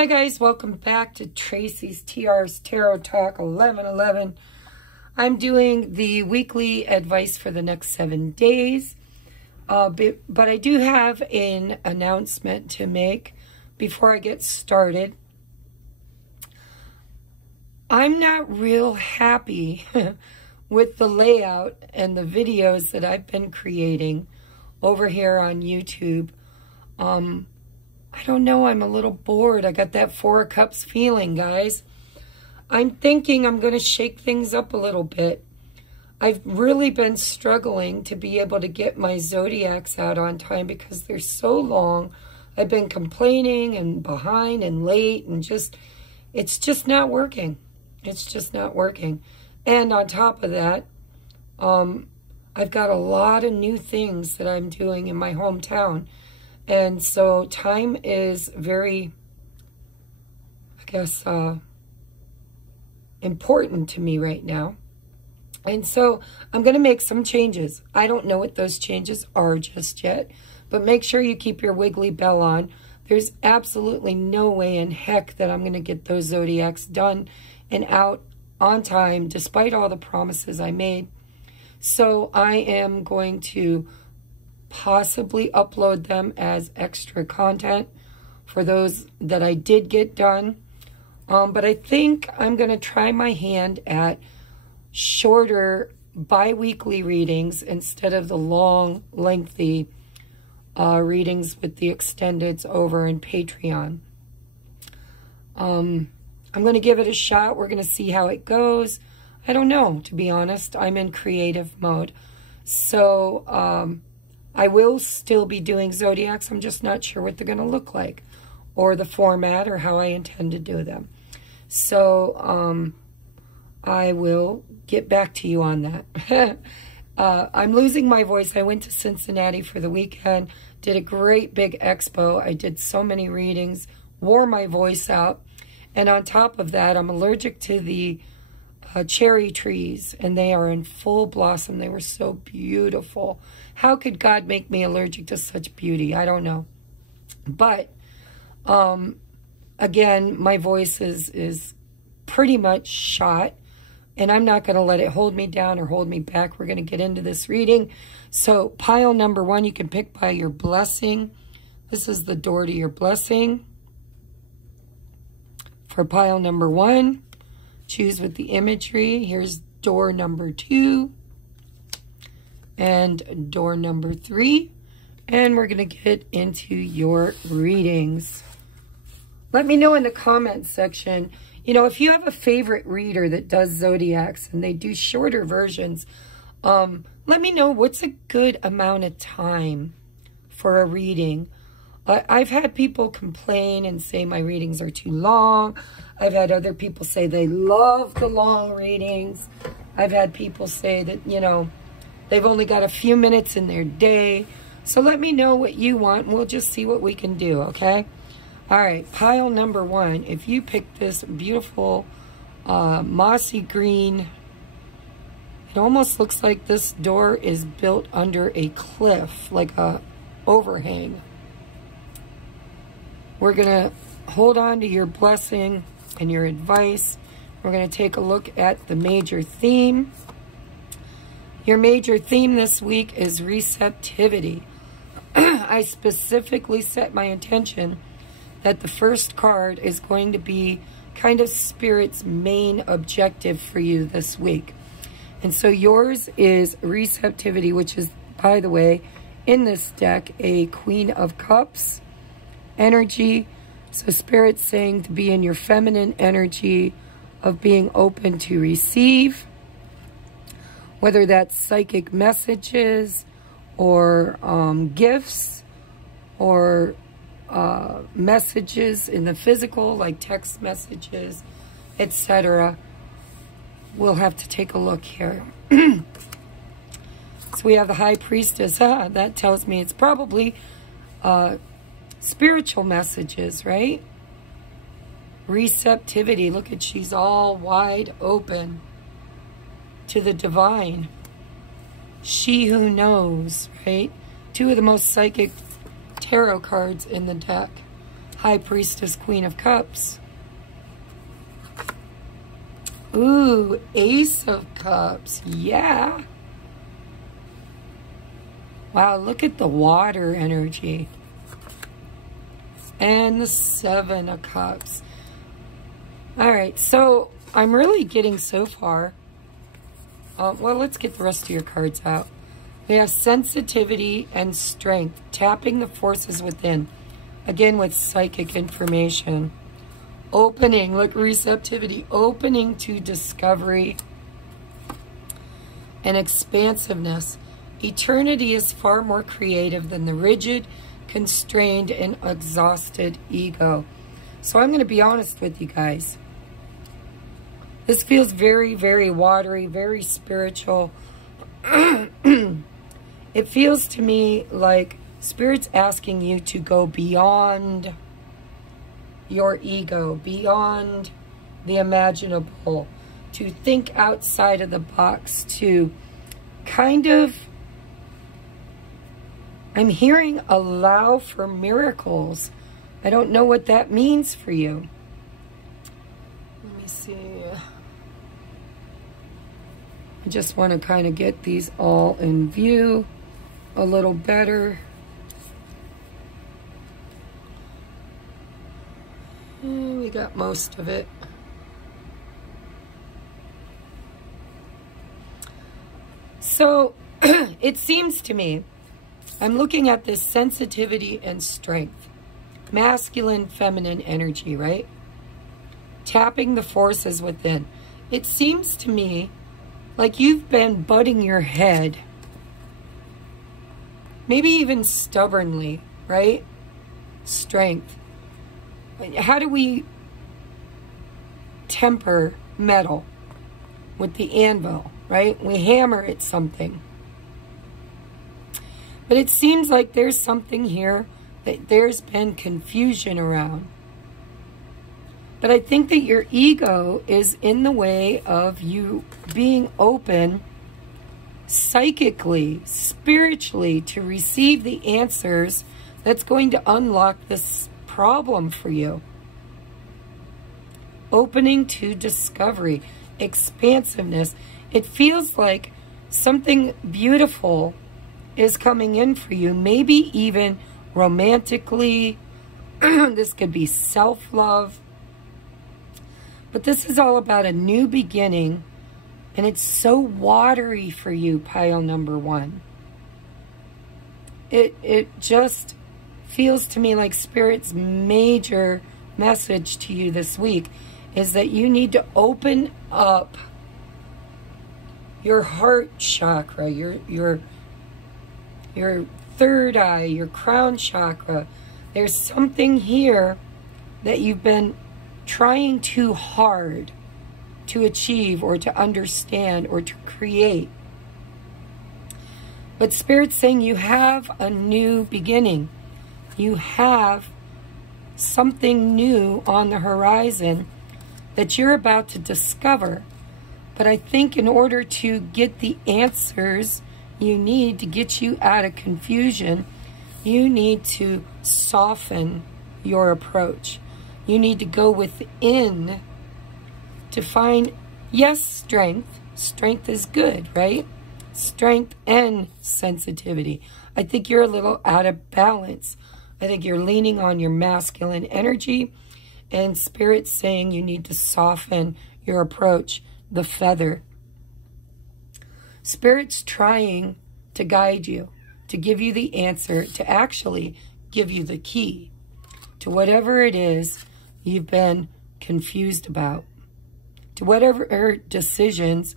Hi guys, welcome back to Tracie's TR's Tarot Talk 1111. I'm doing the weekly advice for the next 7 days, but I do have an announcement to make before I get started. I'm not real happy with the layout and the videos that I've been creating over here on YouTube. I don't know, I'm a little bored. I got that Four of Cups feeling, guys. I'm thinking I'm going to shake things up a little bit. I've really been struggling to be able to get my zodiacs out on time because they're so long. I've been complaining and behind and late and it's just not working. It's just not working. And on top of that, I've got a lot of new things that I'm doing in my hometown. And so time is very, I guess, important to me right now. And so I'm going to make some changes. I don't know what those changes are just yet, but make sure you keep your wiggly bell on. There's absolutely no way in heck that I'm going to get those zodiacs done and out on time, despite all the promises I made. So I am going to possibly upload them as extra content for those that I did get done. But I think I'm going to try my hand at shorter bi-weekly readings instead of the long, lengthy readings with the extendeds over in Patreon. I'm going to give it a shot. We're going to see how it goes. I don't know, to be honest. I'm in creative mode. So, I will still be doing zodiacs. I'm just not sure what they're going to look like or the format or how I intend to do them. So I will get back to you on that. I'm losing my voice. I went to Cincinnati for the weekend, did a great big expo. I did so many readings, wore my voice out. And on top of that, I'm allergic to the cherry trees, and they are in full blossom. They were so beautiful. How could God make me allergic to such beauty? I don't know. But, again, my voice is pretty much shot, and I'm not going to let it hold me down or hold me back. We're going to get into this reading. So, pile number 1, you can pick by your blessing. This is the door to your blessing. For pile number 1, choose with the imagery. Here's door number 2 and door number 3. And we're going to get into your readings. Let me know in the comments section, you know, if you have a favorite reader that does zodiacs and they do shorter versions, let me know what's a good amount of time for a reading. I've had people complain and say my readings are too long. I've had other people say they love the long readings. I've had people say that, you know, they've only got a few minutes in their day. So let me know what you want, and we'll just see what we can do, okay? All right, pile number 1. If you pick this beautiful mossy green, it almost looks like this door is built under a cliff, like a overhang. We're going to hold on to your blessing and your advice. We're going to take a look at the major theme. Your major theme this week is receptivity. I specifically set my intention that the first card is going to be kind of Spirit's main objective for you this week. And so yours is receptivity, which is, by the way, in this deck, a Queen of Cups energy. So Spirit's saying to be in your feminine energy of being open to receive, whether that's psychic messages or gifts or messages in the physical, like text messages, etc. We'll have to take a look here. So we have the High Priestess. That tells me it's probably spiritual messages, right? Receptivity. Look at, she's all wide open to the divine. She who knows, right? Two of the most psychic tarot cards in the deck. High Priestess, Queen of Cups. Ooh, Ace of Cups. Yeah. Wow, look at the water energy. And the Seven of Cups. All right, so I'm really getting so far. Well, let's get the rest of your cards out. We have sensitivity and strength, tapping the forces within. Again, with psychic information. Opening, look, receptivity, opening to discovery and expansiveness. Eternity is far more creative than the rigid, constrained, and exhausted ego. So I'm going to be honest with you guys. This feels very, very watery, very spiritual. It feels to me like Spirit's asking you to go beyond your ego, beyond the imaginable, to think outside of the box, to kind of, I'm hearing allow for miracles. I don't know what that means for you. Let me see. I just want to kind of get these all in view a little better. We got most of it. So it seems to me, I'm looking at this sensitivity and strength. Masculine, feminine energy, right? Tapping the forces within. It seems to me like you've been butting your head, maybe even stubbornly, right? Strength. How do we temper metal? With the anvil, right? We hammer at something. But it seems like there's something here that there's been confusion around. But I think that your ego is in the way of you being open psychically, spiritually, to receive the answers that's going to unlock this problem for you. Opening to discovery, expansiveness. It feels like something beautiful is coming in for you, maybe even romantically. This could be self-love. But this is all about a new beginning, and it's so watery for you, pile number one. It just feels to me like Spirit's major message to you this week is that you need to open up your heart chakra, your third eye, your crown chakra. There's something here that you've been trying too hard to achieve or to understand or to create. But Spirit's saying you have a new beginning. You have something new on the horizon that you're about to discover. But I think in order to get the answers you need to get you out of confusion, you need to soften your approach. You need to go within to find, yes, strength. Strength is good, right? Strength and sensitivity. I think you're a little out of balance. I think you're leaning on your masculine energy, and Spirit's saying you need to soften your approach, the feather. Spirit's trying to guide you, to give you the answer, to actually give you the key to whatever it is you've been confused about, to whatever decisions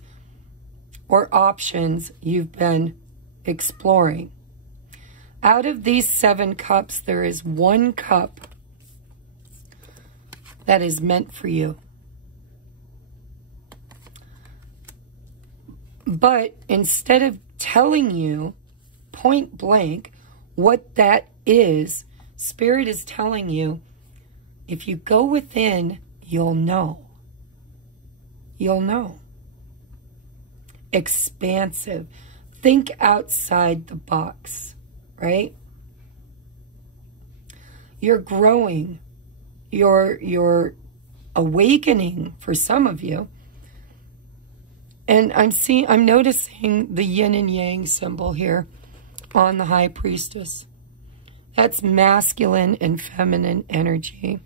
or options you've been exploring. Out of these 7 cups, there is 1 cup that is meant for you. But instead of telling you point blank what that is, Spirit is telling you, if you go within, you'll know. You'll know. Expansive. Think outside the box, right? You're growing. your awakening for some of you. And I'm noticing the yin and yang symbol here on the High Priestess. That's masculine and feminine energy.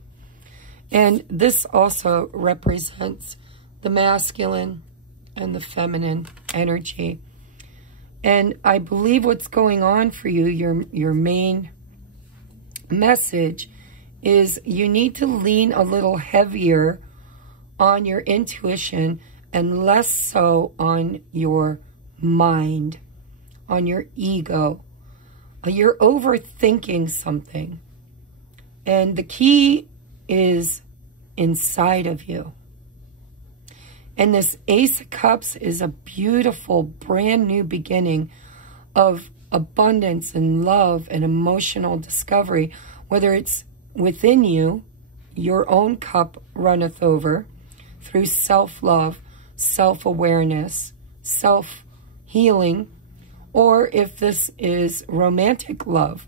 And this also represents the masculine and the feminine energy. And I believe what's going on for you, your main message, is you need to lean a little heavier on your intuition and less so on your mind, on your ego. You're overthinking something. And the key is inside of you. And this Ace of Cups is a beautiful, brand new beginning of abundance and love and emotional discovery, whether it's within you, your own cup runneth over through self-love, self-awareness, self-healing, or if this is romantic love,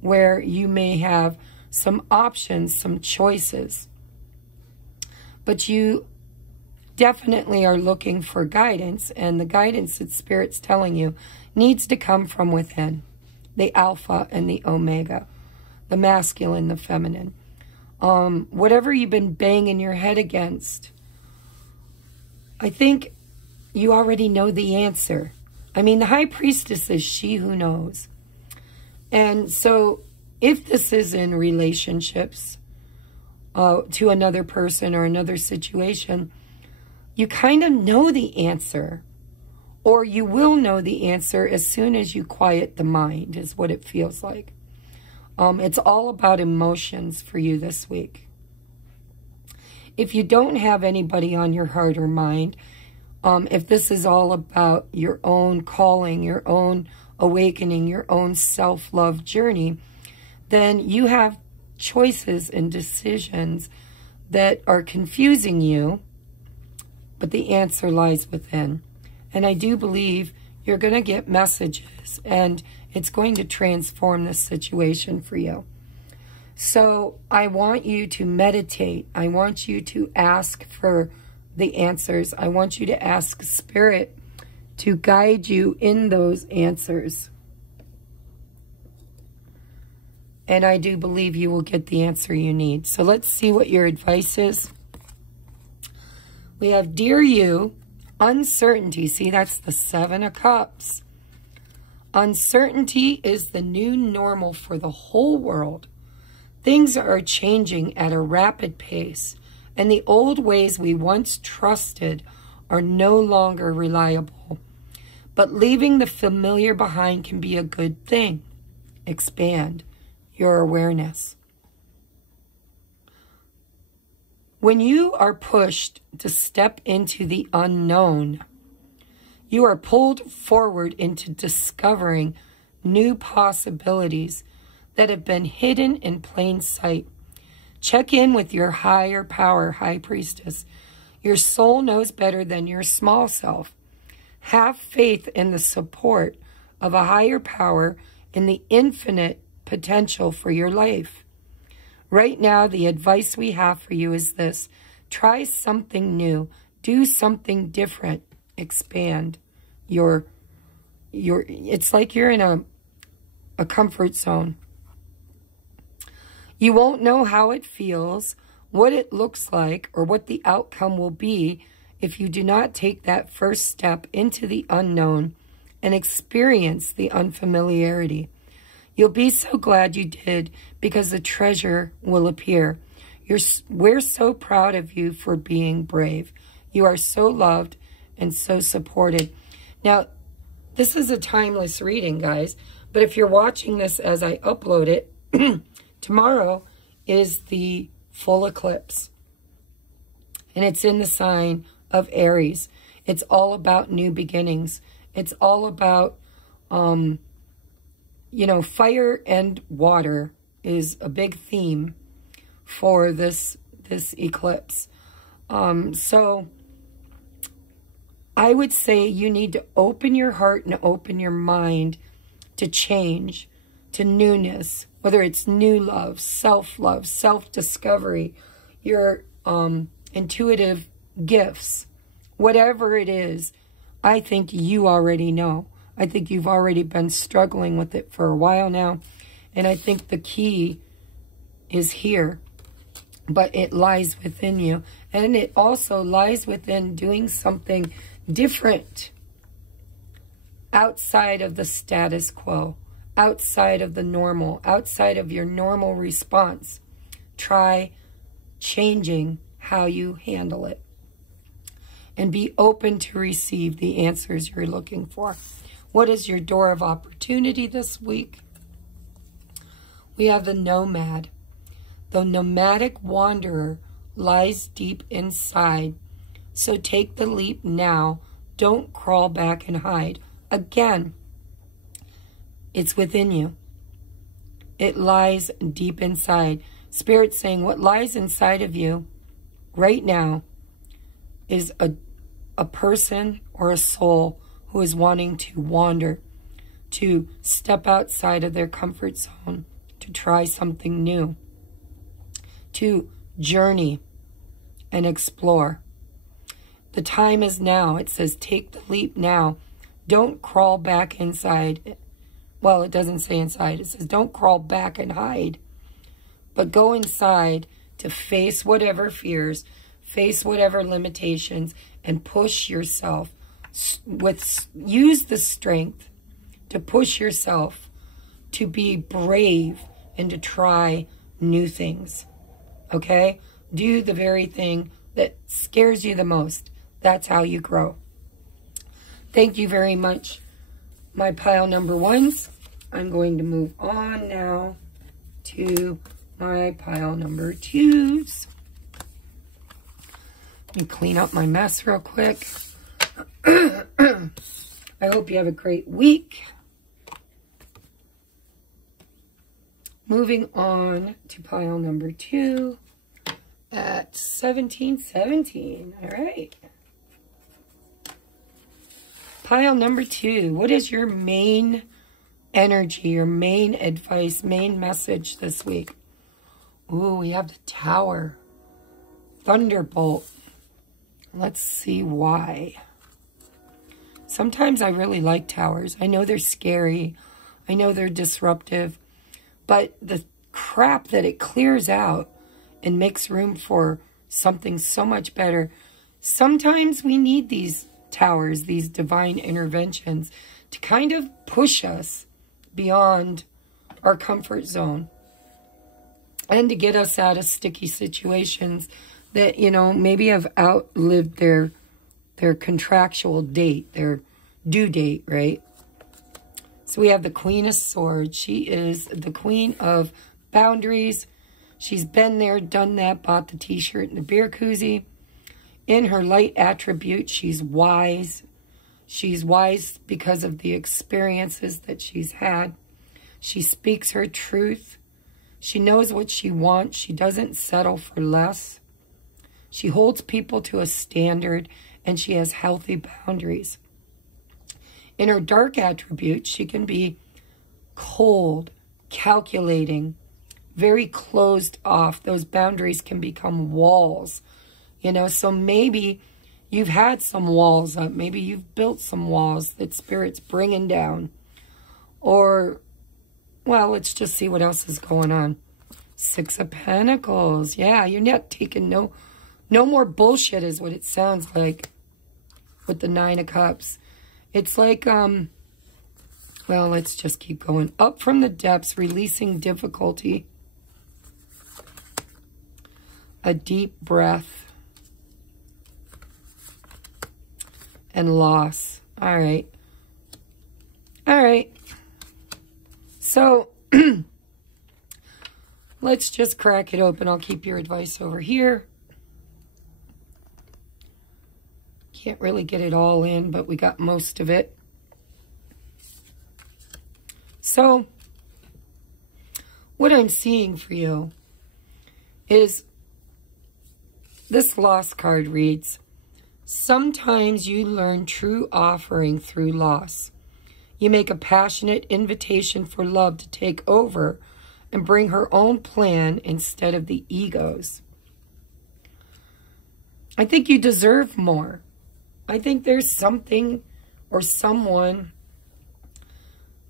where you may have some options, some choices. But you definitely are looking for guidance, and the guidance that Spirit's telling you needs to come from within. The Alpha and the Omega, the masculine, the feminine. Whatever you've been banging your head against, I think you already know the answer. I mean, the High Priestess is she who knows. And so if this is in relationships to another person or another situation, you kind of know the answer, or you will know the answer as soon as you quiet the mind, is what it feels like. It's all about emotions for you this week. If you don't have anybody on your heart or mind, if this is all about your own calling, your own awakening, your own self-love journey, then you have choices and decisions that are confusing you, but the answer lies within. And I do believe you're going to get messages, and it's going to transform this situation for you. So I want you to meditate. I want you to ask for the answers. I want you to ask Spirit to guide you in those answers. And I do believe you will get the answer you need. So let's see what your advice is. We have, dear you, uncertainty. See, that's the Seven of Cups. Uncertainty is the new normal for the whole world. Things are changing at a rapid pace, and the old ways we once trusted are no longer reliable. But leaving the familiar behind can be a good thing. Expand your awareness. When you are pushed to step into the unknown, you are pulled forward into discovering new possibilities that have been hidden in plain sight. Check in with your higher power, High Priestess. Your soul knows better than your small self. Have faith in the support of a higher power in the infinite potential for your life. Right now, the advice we have for you is this. Try something new. Do something different. Expand your it's like you're in a comfort zone. You won't know how it feels, what it looks like, or what the outcome will be if you do not take that first step into the unknown and experience the unfamiliarity. You'll be so glad you did, because the treasure will appear. We're so proud of you for being brave. You are so loved and so supported. Now, this is a timeless reading, guys, but if you're watching this as I upload it, tomorrow is the full eclipse, and it's in the sign of Aries. It's all about new beginnings. It's all about, you know, fire and water is a big theme for this eclipse. So I would say you need to open your heart and open your mind to change, to newness, whether it's new love, self-discovery, your intuitive gifts, whatever it is, I think you already know. I think you've already been struggling with it for a while now. And I think the key is here. But it lies within you. And it also lies within doing something different outside of the status quo, outside of the normal, outside of your normal response. Try changing how you handle it. And be open to receive the answers you're looking for. What is your door of opportunity this week? We have the nomad. The nomadic wanderer lies deep inside. So take the leap now. Don't crawl back and hide. Again, it's within you. It lies deep inside. Spirit's saying what lies inside of you right now is a person or a soul who is wanting to wander, to step outside of their comfort zone, to try something new, to journey and explore. The time is now. It says take the leap now. Don't crawl back inside. Well, it doesn't say inside. It says don't crawl back and hide. But go inside to face whatever fears, face whatever limitations, and push yourself. Use the strength to push yourself to be brave and to try new things. Okay? Do the very thing that scares you the most. That's how you grow. Thank you very much, my pile number ones. I'm going to move on now to my pile number twos. Let me clean up my mess real quick. I hope you have a great week. Moving on to pile number 2 at 1717. All right. Pile number 2. What is your main energy, your main advice, main message this week? Ooh, we have the Tower. Thunderbolt. Let's see why. Sometimes I really like towers. I know they're scary. I know they're disruptive. But the crap that it clears out and makes room for something so much better. Sometimes we need these towers, these divine interventions, to kind of push us beyond our comfort zone. And to get us out of sticky situations that, you know, maybe have outlived their contractual date, their due date, right? So we have the Queen of Swords. She is the queen of boundaries. She's been there, done that, bought the t-shirt and the beer koozie. In her light attribute, she's wise. She's wise because of the experiences that she's had. She speaks her truth. She knows what she wants. She doesn't settle for less. She holds people to a standard, and she has healthy boundaries. In her dark attributes, she can be cold, calculating, very closed off. Those boundaries can become walls, you know. So maybe you've had some walls up. Maybe you've built some walls that Spirit's bringing down. Or, well, let's just see what else is going on. 6 of Pentacles. Yeah, you're not taking no more bullshit is what it sounds like with the 9 of Cups. It's like, well, let's just keep going. Up from the depths, releasing difficulty. A deep breath. And loss. All right. All right. So, let's just crack it open. I'll keep your advice over here. Can't really get it all in, but we got most of it. So, what I'm seeing for you is this loss card reads, sometimes you learn true offering through loss. You make a passionate invitation for love to take over and bring her own plan instead of the ego's. I think you deserve more. I think there's something or someone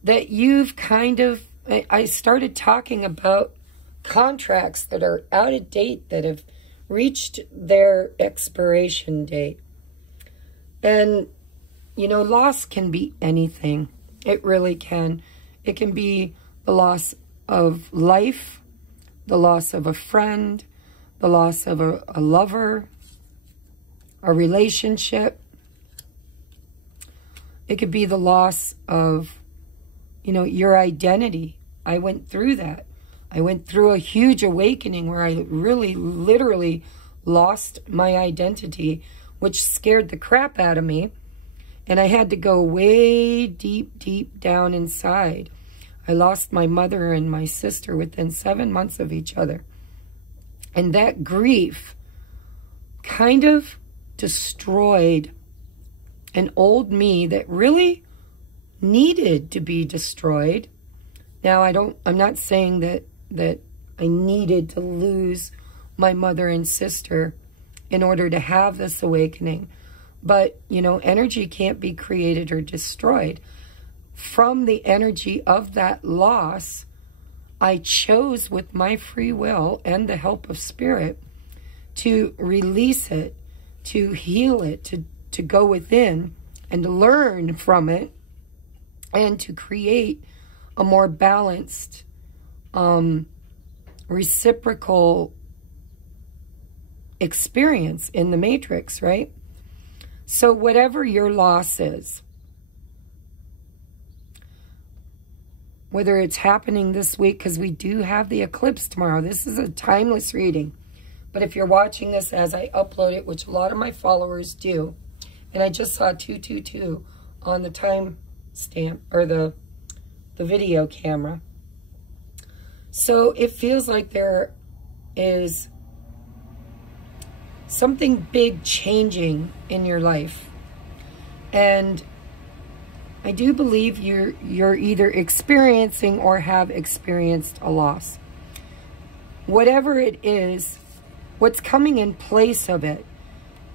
that you've kind of... I started talking about contracts that are out of date, that have reached their expiration date. And, you know, loss can be anything. It really can. It can be the loss of life, the loss of a friend, the loss of a lover, a relationship. It could be the loss of, you know, your identity. I went through that. I went through a huge awakening where I really, literally lost my identity, which scared the crap out of me. And I had to go way deep, deep down inside. I lost my mother and my sister within 7 months of each other. And that grief kind of destroyed an old me that really needed to be destroyed. Now, I'm not saying that I needed to lose my mother and sister in order to have this awakening. But, you know, energy can't be created or destroyed. From the energy of that loss, I chose with my free will and the help of spirit to release it, to heal it, to go within and to learn from it, and to create a more balanced, reciprocal experience in the matrix, right? So whatever your loss is, whether it's happening this week, because we do have the eclipse tomorrow. This is a timeless reading. But if you're watching this as I upload it, which a lot of my followers do, and I just saw 222 on the time stamp, or the video camera. So it feels like there is something big changing in your life. And I do believe you're either experiencing or have experienced a loss. Whatever it is, what's coming in place of it,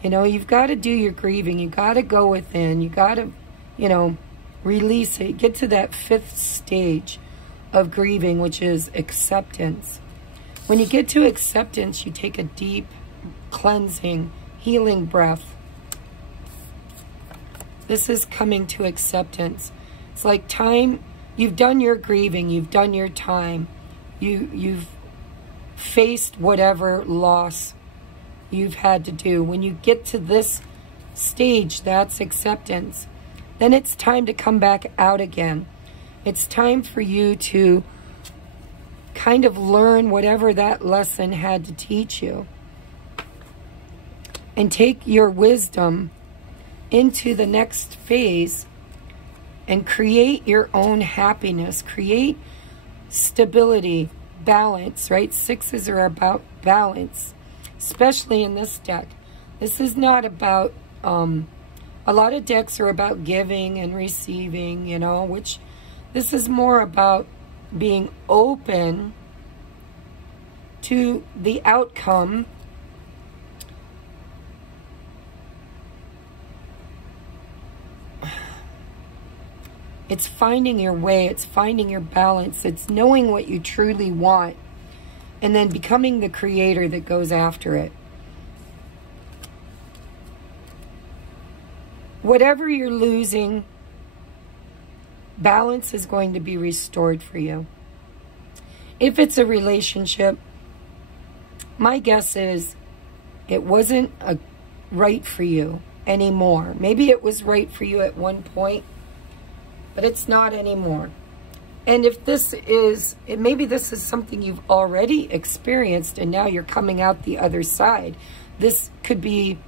you know, you've got to do your grieving. You got to go within. You got to, you know, release it. Get to that 5th stage of grieving, which is acceptance. When you get to acceptance, you take a deep, cleansing, healing breath. This is coming to acceptance. It's like time. You've done your grieving. You've done your time. You've faced whatever loss you've had to do. When you get to this stage, that's acceptance. Then it's time to come back out again. It's time for you to kind of learn whatever that lesson had to teach you, and take your wisdom into the next phase and create your own happiness, create stability, balance, right? 6s are about balance, especially in this deck. This is not about, a lot of decks are about giving and receiving, you know, which this is more about being open to the outcome. It's finding your way. It's finding your balance. It's knowing what you truly want, and then becoming the creator that goes after it. Whatever you're losing, balance is going to be restored for you. If it's a relationship, my guess is it wasn't right for you anymore. Maybe it was right for you at one point, but it's not anymore. And if this is, maybe this is something you've already experienced and now you're coming out the other side. This could be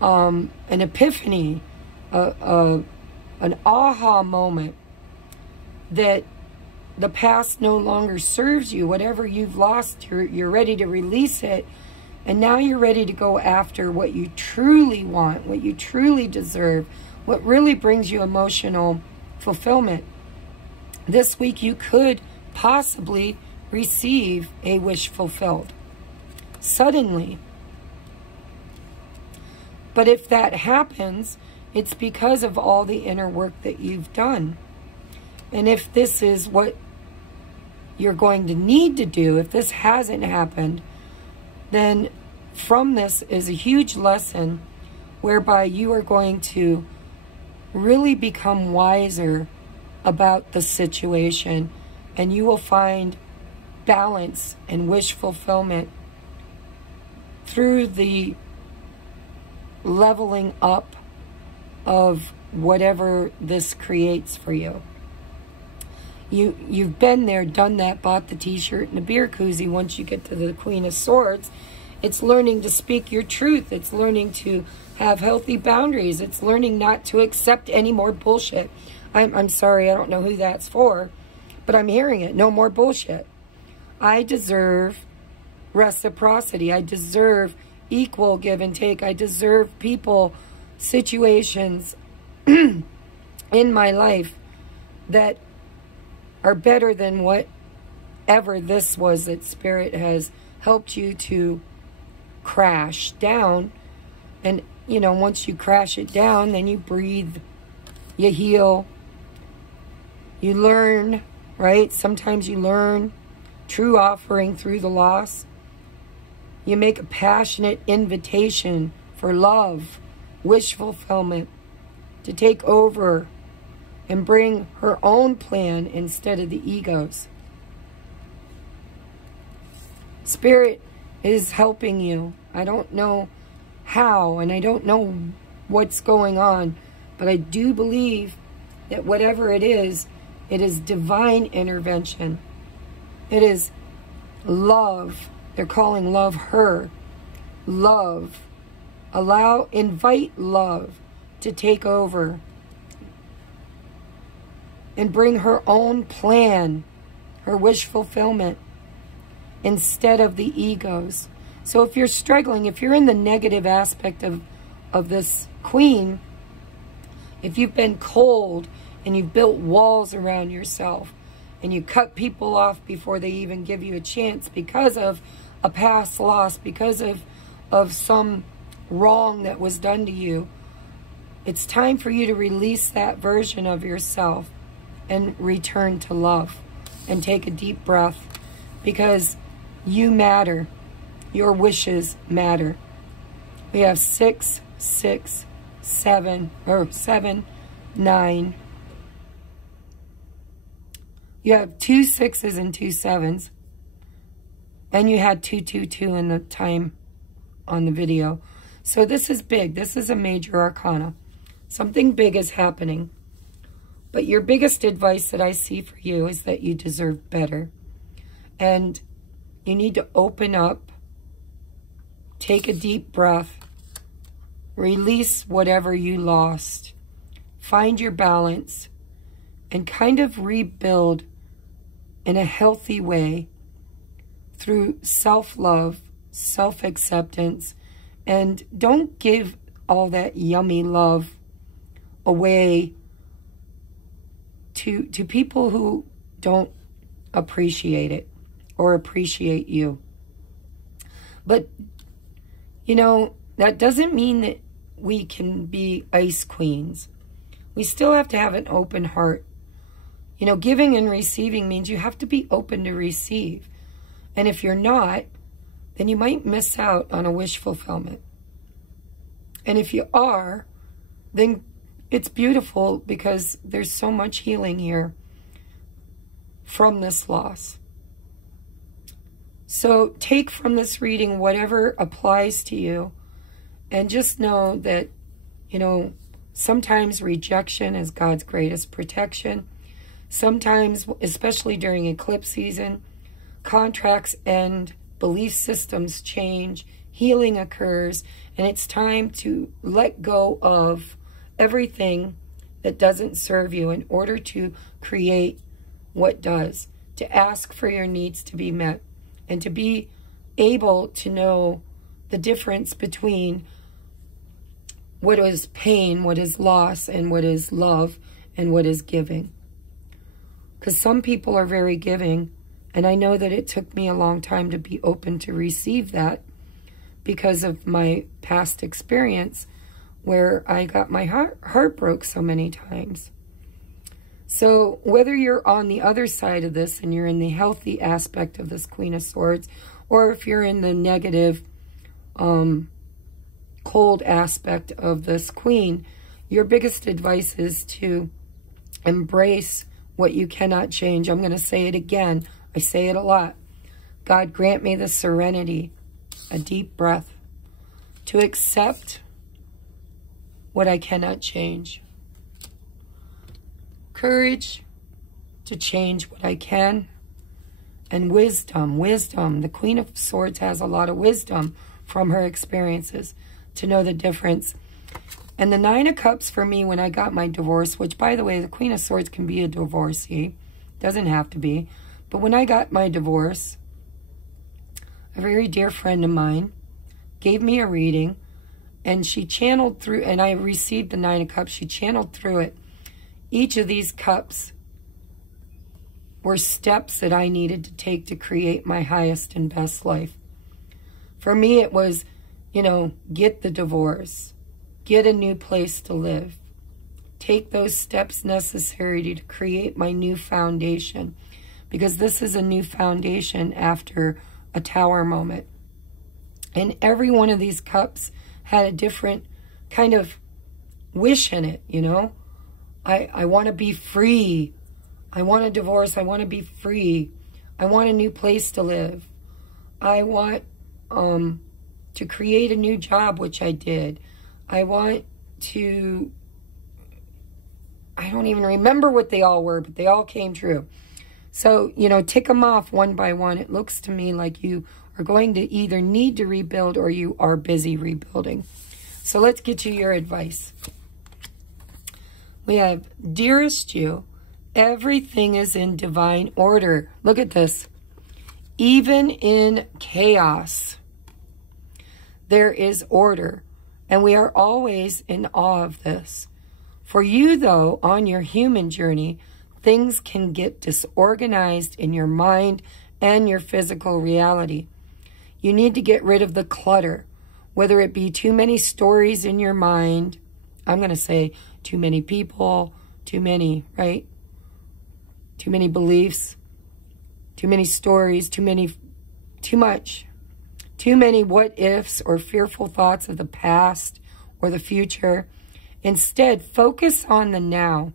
an epiphany, an aha moment that the past no longer serves you. Whatever you've lost, you're ready to release it. And now you're ready to go after what you truly want, what you truly deserve, what really brings you emotional fulfillment. This week you could possibly receive a wish fulfilled suddenly. But if that happens, it's because of all the inner work that you've done. And if this is what you're going to need to do, if this hasn't happened, then from this is a huge lesson whereby you are going to really become wiser about the situation, and you will find balance and wish fulfillment through the leveling up of whatever this creates for you. You've been there, done that, bought the t-shirt and the beer koozie. Once you get to the Queen of Swords, it's learning to speak your truth. It's learning to have healthy boundaries. It's learning not to accept any more bullshit. I'm sorry, I don't know who that's for, but I'm hearing it. No more bullshit. I deserve reciprocity. I deserve equal give and take. I deserve people, situations in my life that are better than whatever this was that Spirit has helped you to crash down. And, you know, once you crash it down, then you breathe, you heal, you learn, right? Sometimes you learn true offering through the loss. You make a passionate invitation for love, wish fulfillment, to take over and bring her own plan instead of the ego's. Spirit is helping you. I don't know how, and I don't know what's going on, but I do believe that whatever it is divine intervention. It is love. They're calling love her. Love. Invite love to take over and bring her own plan, her wish fulfillment, instead of the ego's. So if you're struggling, if you're in the negative aspect of this queen, if you've been cold and you've built walls around yourself and you cut people off before they even give you a chance because of a past loss, because of some wrong that was done to you, it's time for you to release that version of yourself and return to love and take a deep breath, because you matter. Your wishes matter. We have 6, 6, 7, or 7, 9. You have 2 6s and 2 7s. And you had 2, 2, 2 in the time on the video. So this is big. This is a major arcana. Something big is happening. But your biggest advice that I see for you is that you deserve better. And you need to open up, take a deep breath, release whatever you lost, find your balance, and kind of rebuild in a healthy way through self-love, self-acceptance, and don't give all that yummy love away to people who don't appreciate it or appreciate you. But, you know, that doesn't mean that we can be ice queens. We still have to have an open heart. You know, giving and receiving means you have to be open to receive. And if you're not, then you might miss out on a wish fulfillment. And if you are, then it's beautiful, because there's so much healing here from this loss. So take from this reading whatever applies to you, and just know that, you know, sometimes rejection is God's greatest protection. Sometimes, especially during eclipse season, contracts end, belief systems change, healing occurs, and it's time to let go of everything that doesn't serve you in order to create what does, to ask for your needs to be met, and to be able to know the difference between what is pain, what is loss, and what is love, and what is giving. Because some people are very giving, And I know that it took me a long time to be open to receive that because of my past experience where I got my heart broke so many times. So whether you're on the other side of this and you're in the healthy aspect of this Queen of Swords, or if you're in the negative, cold aspect of this Queen, your biggest advice is to embrace what you cannot change. I'm going to say it again. I say it a lot. God, grant me the serenity, a deep breath, to accept what I cannot change. Courage to change what I can. And wisdom. The Queen of Swords has a lot of wisdom from her experiences to know the difference. And the Nine of Cups for me when I got my divorce, which, by the way, the Queen of Swords can be a divorcee. Doesn't have to be. But when I got my divorce, a very dear friend of mine gave me a reading, and she channeled through, and I received the Nine of Cups. She channeled through it. Each of these cups were steps that I needed to take to create my highest and best life. For me, it was, you know, get the divorce, get a new place to live, take those steps necessary to create my new foundation, because this is a new foundation after a tower moment. And every one of these cups had a different kind of wish in it, you know. I want to be free. I want a divorce. I want to be free. I want a new place to live. I want to create a new job, which I did. I want to, I don't even remember what they all were, but they all came true. So, you know, tick them off one by one. It looks to me like you are going to either need to rebuild or you are busy rebuilding. So let's get to your advice. We have, dearest you, everything is in divine order. Look at this. Even in chaos, there is order. And we are always in awe of this. For you, though, on your human journey, things can get disorganized in your mind and your physical reality. You need to get rid of the clutter, whether it be too many stories in your mind. I'm going to say too many people, too many, right? Too many beliefs, too many stories, too many what ifs or fearful thoughts of the past or the future. Instead, focus on the now.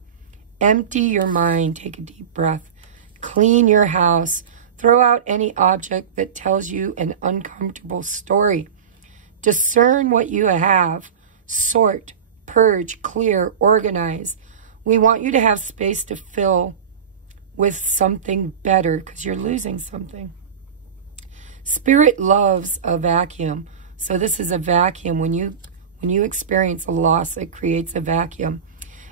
Empty your mind. Take a deep breath. Clean your house. Throw out any object that tells you an uncomfortable story. Discern what you have. Sort, purge, clear, organize. We want you to have space to fill with something better because you're losing something. Spirit loves a vacuum. So this is a vacuum. When you experience a loss, it creates a vacuum.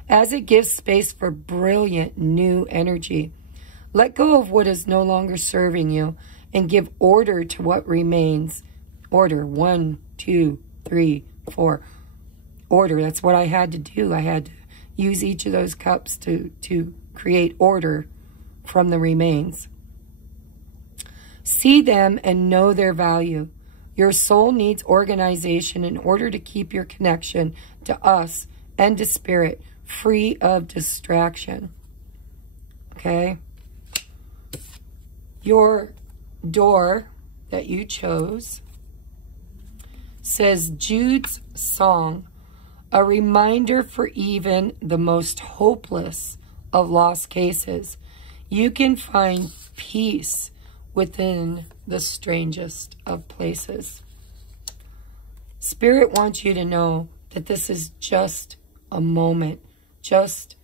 As it gives space for brilliant new energy. Let go of what is no longer serving you and give order to what remains. Order. 1, 2, 3, 4. Order. That's what I had to do. I had to use each of those cups to create order from the remains. See them and know their value. Your soul needs organization in order to keep your connection to us and to spirit free of distraction. Okay? Your door that you chose says Jude's song, a reminder for even the most hopeless of lost cases. You can find peace within the strangest of places. Spirit wants you to know that this is just a moment, just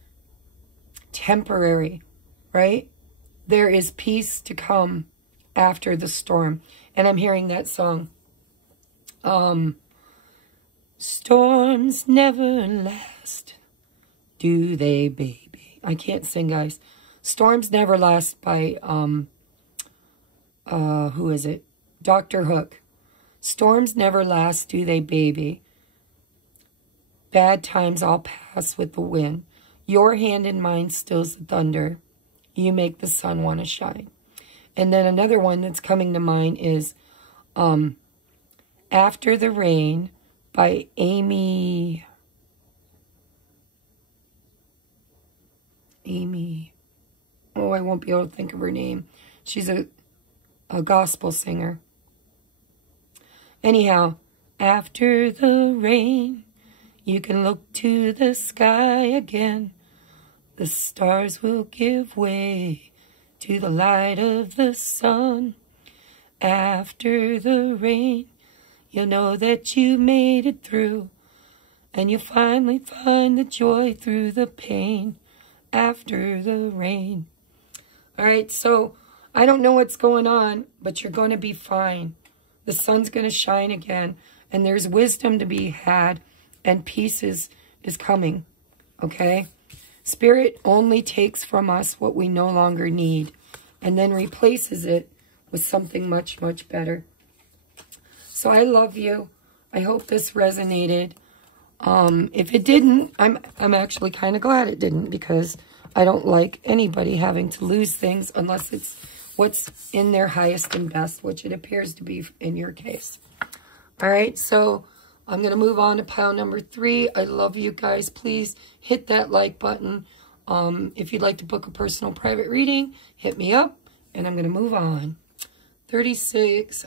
temporary, right? There is peace to come after the storm. And I'm hearing that song. Storms never last, do they, baby? I can't sing, guys. Storms Never Last by, who is it? Dr. Hook. Storms never last, do they, baby? Bad times all pass with the wind. Your hand in mine stills the thunder. You make the sun want to shine. And then another one that's coming to mind is After the Rain by Amy. Oh, I won't be able to think of her name. She's a gospel singer. Anyhow, after the rain, you can look to the sky again. The stars will give way to the light of the sun. After the rain, you'll know that you made it through, and you'll finally find the joy through the pain. After the rain. All right, so I don't know what's going on, but you're going to be fine. The sun's going to shine again, and there's wisdom to be had, and peace is coming, okay? Spirit only takes from us what we no longer need, and then replaces it with something much, much better. So I love you. I hope this resonated. If it didn't, I'm actually kind of glad it didn't, because I don't like anybody having to lose things unless it's what's in their highest and best, which it appears to be in your case. All right, so I'm going to move on to pile number 3. I love you guys. Please hit that like button. If you'd like to book a personal private reading, hit me up, and I'm going to move on. 36,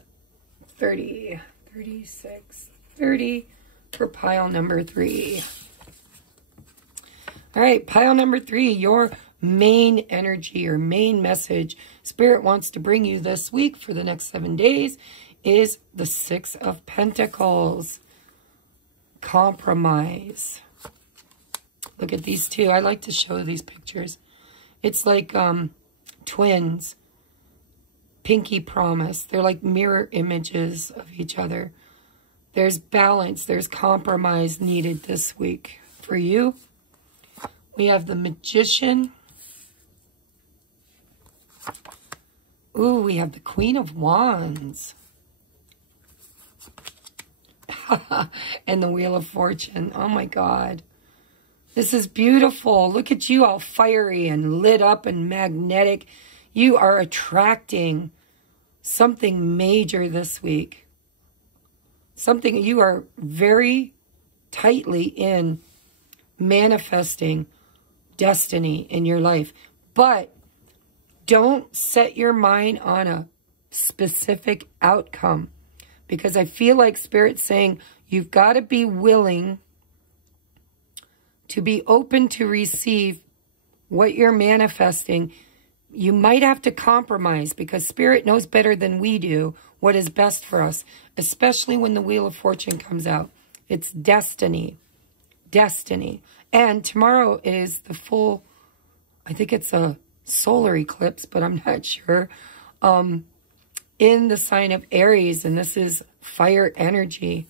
30, 36, 30 for pile number 3. All right, pile number 3, your main energy or main message Spirit wants to bring you this week for the next 7 days is the 6 of Pentacles. Compromise. Look at these two. I like to show these pictures. It's like twins. Pinky promise. They're like mirror images of each other. There's balance. There's compromise needed this week for you. We have the Magician. Ooh, we have the Queen of Wands. And the Wheel of Fortune. Oh my God. This is beautiful. Look at you all fiery and lit up and magnetic. You are attracting something major this week. Something you are very tightly in manifesting destiny in your life. But don't set your mind on a specific outcome, because I feel like Spirit's saying you've got to be willing to be open to receive what you're manifesting. You might have to compromise, because Spirit knows better than we do what is best for us, especially when the Wheel of Fortune comes out. It's destiny. Destiny. And tomorrow is the full, I think it's a solar eclipse, but I'm not sure, in the sign of Aries, and this is fire energy.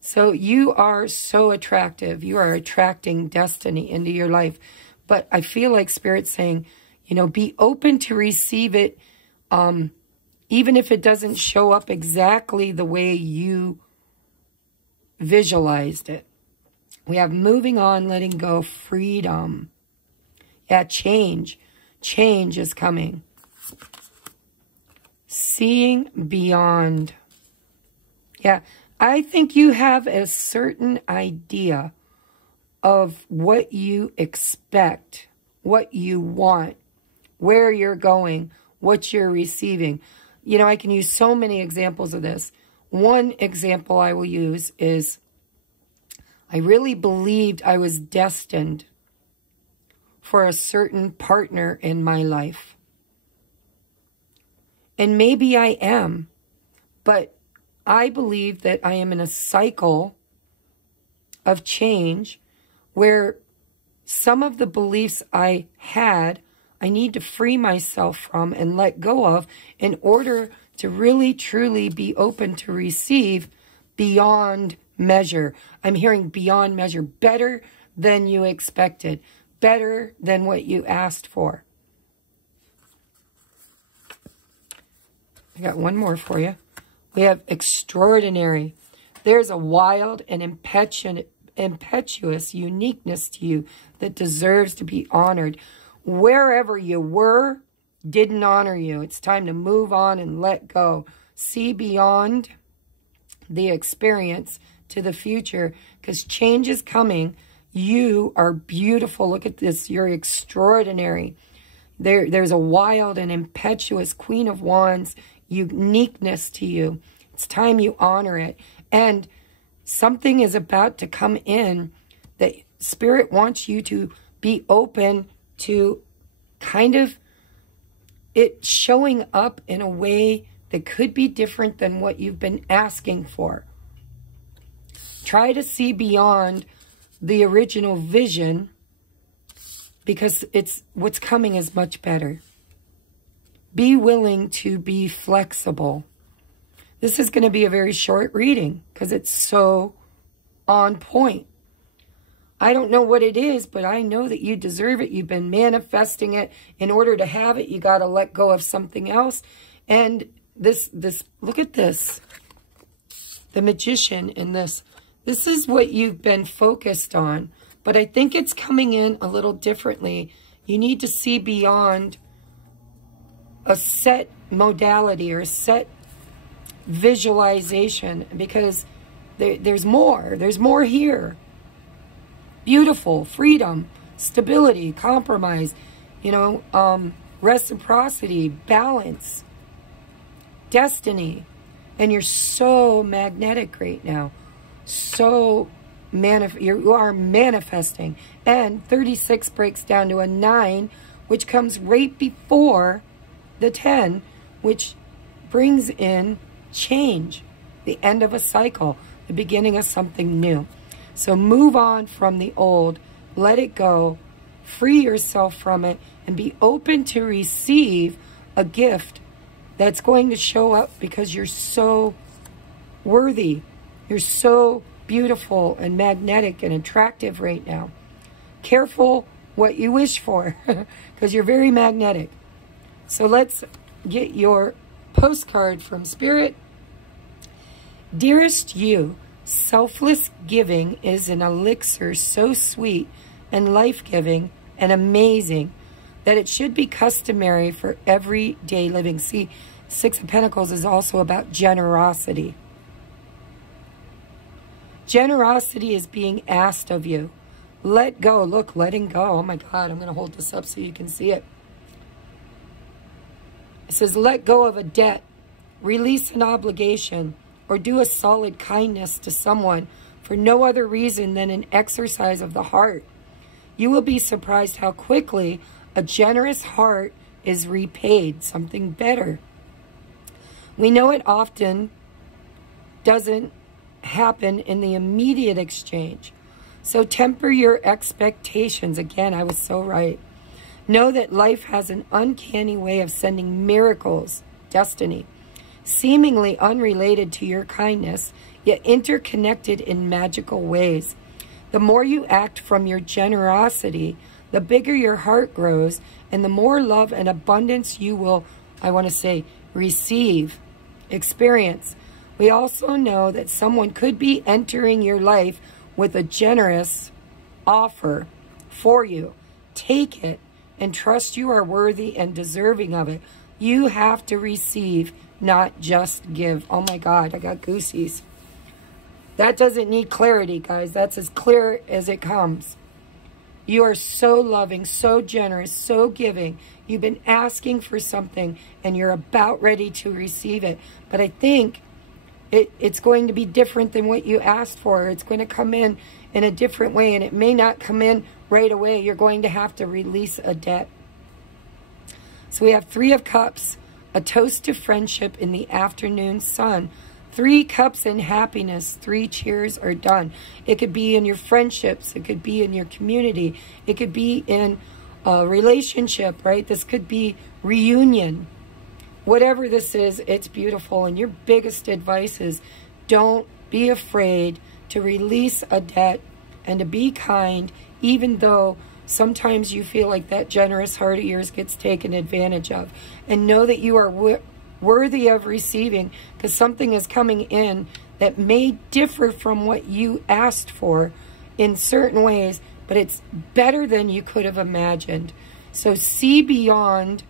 So you are so attractive. You are attracting destiny into your life. But I feel like Spirit's saying, you know, be open to receive it, even if it doesn't show up exactly the way you visualized it. We have moving on, letting go, freedom. Yeah, change. Change is coming. Seeing beyond. Yeah, I think you have a certain idea of what you expect, what you want, where you're going, what you're receiving. You know, I can use so many examples of this. One example I will use is I really believed I was destined for a certain partner in my life. And maybe I am, but I believe that I am in a cycle of change where some of the beliefs I had, I need to free myself from and let go of in order to really, truly be open to receive beyond measure. I'm hearing beyond measure, better than you expected, better than what you asked for. I got one more for you. We have extraordinary. There's a wild and impetuous uniqueness to you that deserves to be honored. Wherever you were, didn't honor you. It's time to move on and let go. See beyond the experience to the future, because change is coming. You are beautiful. Look at this. You're extraordinary. There's a wild and impetuous Queen of Wands uniqueness to you. It's time you honor it. And something is about to come in that Spirit wants you to be open to, kind of it showing up in a way that could be different than what you've been asking for. Try to see beyond the original vision, because what's coming is much better. Be willing to be flexible. This is going to be a very short reading because it's so on point. I don't know what it is, but I know that you deserve it. You've been manifesting it. In order to have it, you got to let go of something else. And this, look at this. The Magician in this. This is what you've been focused on. But I think it's coming in a little differently. You need to see beyond a set modality or a set visualization, because there's more. There's more here. Beautiful, freedom, stability, compromise, reciprocity, balance, destiny. And you're so magnetic right now. So you are manifesting. And 36 breaks down to a 9, which comes right before the 10, which brings in change, the end of a cycle, the beginning of something new. So move on from the old, let it go, free yourself from it, and be open to receive a gift that's going to show up, because you're so worthy. You're so beautiful and magnetic and attractive right now. Careful what you wish for, because you're very magnetic. So let's get your postcard from Spirit. Dearest you, selfless giving is an elixir so sweet and life-giving and amazing that it should be customary for everyday living. See, 6 of Pentacles is also about generosity. Generosity is being asked of you. Let go. Look, letting go. Oh my God, I'm going to hold this up so you can see it. It says, let go of a debt, release an obligation, or do a solid kindness to someone for no other reason than an exercise of the heart. You will be surprised how quickly a generous heart is repaid, something better. We know it often doesn't happen in the immediate exchange. So temper your expectations. Again, I was so right. Know that life has an uncanny way of sending miracles, destiny, seemingly unrelated to your kindness, yet interconnected in magical ways. The more you act from your generosity, the bigger your heart grows, and the more love and abundance you will, receive, experience. We also know that someone could be entering your life with a generous offer for you. Take it and trust you are worthy and deserving of it. You have to receive, not just give. Oh my God, I got goosies. That doesn't need clarity, guys. That's as clear as it comes. You are so loving, so generous, so giving. You've been asking for something and you're about ready to receive it. But I think it's going to be different than what you asked for. It's going to come in a different way, and it may not come in right away. You're going to have to release a debt. So we have 3 of Cups, a toast to friendship in the afternoon sun. 3 cups in happiness, 3 cheers are done. It could be in your friendships. It could be in your community. It could be in a relationship, right? This could be reunion. Whatever this is, it's beautiful. And your biggest advice is don't be afraid to release a debt and to be kind, even though sometimes you feel like that generous heart of yours gets taken advantage of. And know that you are worthy of receiving, because something is coming in that may differ from what you asked for in certain ways, but it's better than you could have imagined. So see beyond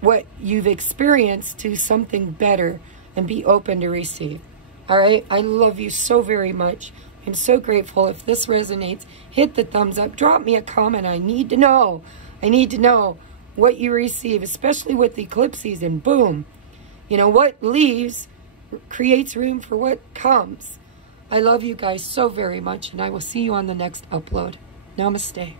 what you've experienced to something better and be open to receive. All right? I love you so very much. I'm so grateful. If this resonates, hit the thumbs up. Drop me a comment. I need to know. I need to know what you receive, especially with the eclipse season. Boom. You know, what leaves creates room for what comes. I love you guys so very much, and I will see you on the next upload. Namaste.